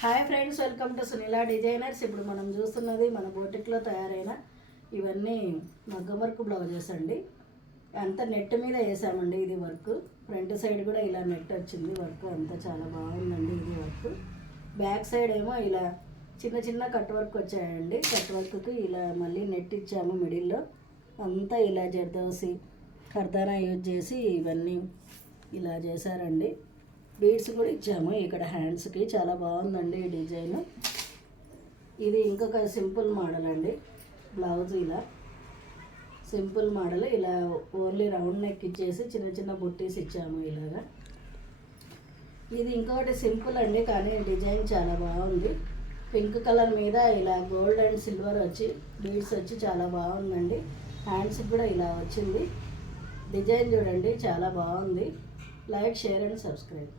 Hi friends, welcome to Sunila designers. ఇప్పుడు మనం చూస్తున్నది మన బోటిక్లో తయారైన ఇవన్నీ మగ్గం వర్క్ బ్లౌజెస్ అండి. అంతా నెట్ మీద వేసామండి. ఇది వర్క్ ఫ్రంట్ సైడ్ కూడా ఇలా నెట్ వచ్చింది. వర్క్ అంతా చాలా బాగుందండి. ఇది వర్క్ బ్యాక్ సైడ్ ఏమో ఇలా చిన్న చిన్న కట్ వర్క్ వచ్చాయండి. కట్ వర్క్కి ఇలా మళ్ళీ నెట్ ఇచ్చాము. మిడిల్లో అంతా ఇలా జర్దోసి కర్దానా యూజ్ చేసి ఇవన్నీ ఇలా చేశారండి. బీడ్స్ కూడా ఇచ్చాము ఇక్కడ హ్యాండ్స్కి. చాలా బాగుందండి ఈ డిజైన్. ఇది ఇంకొక సింపుల్ మోడల్ అండి. బ్లౌజ్ ఇలా సింపుల్ మోడల్, ఇలా ఓన్లీ రౌండ్ నెక్ ఇచ్చేసి చిన్న చిన్న బుట్టీస్ ఇచ్చాము ఇలాగా. ఇది ఇంకొకటి సింపుల్ అండి, కానీ డిజైన్ చాలా బాగుంది. పింక్ కలర్ మీద ఇలా గోల్డ్ అండ్ సిల్వర్ వచ్చి బీడ్స్ వచ్చి చాలా బాగుందండి. హ్యాండ్స్కి కూడా ఇలా వచ్చింది. డిజైన్ చూడండి, చాలా బాగుంది. Like, share and subscribe.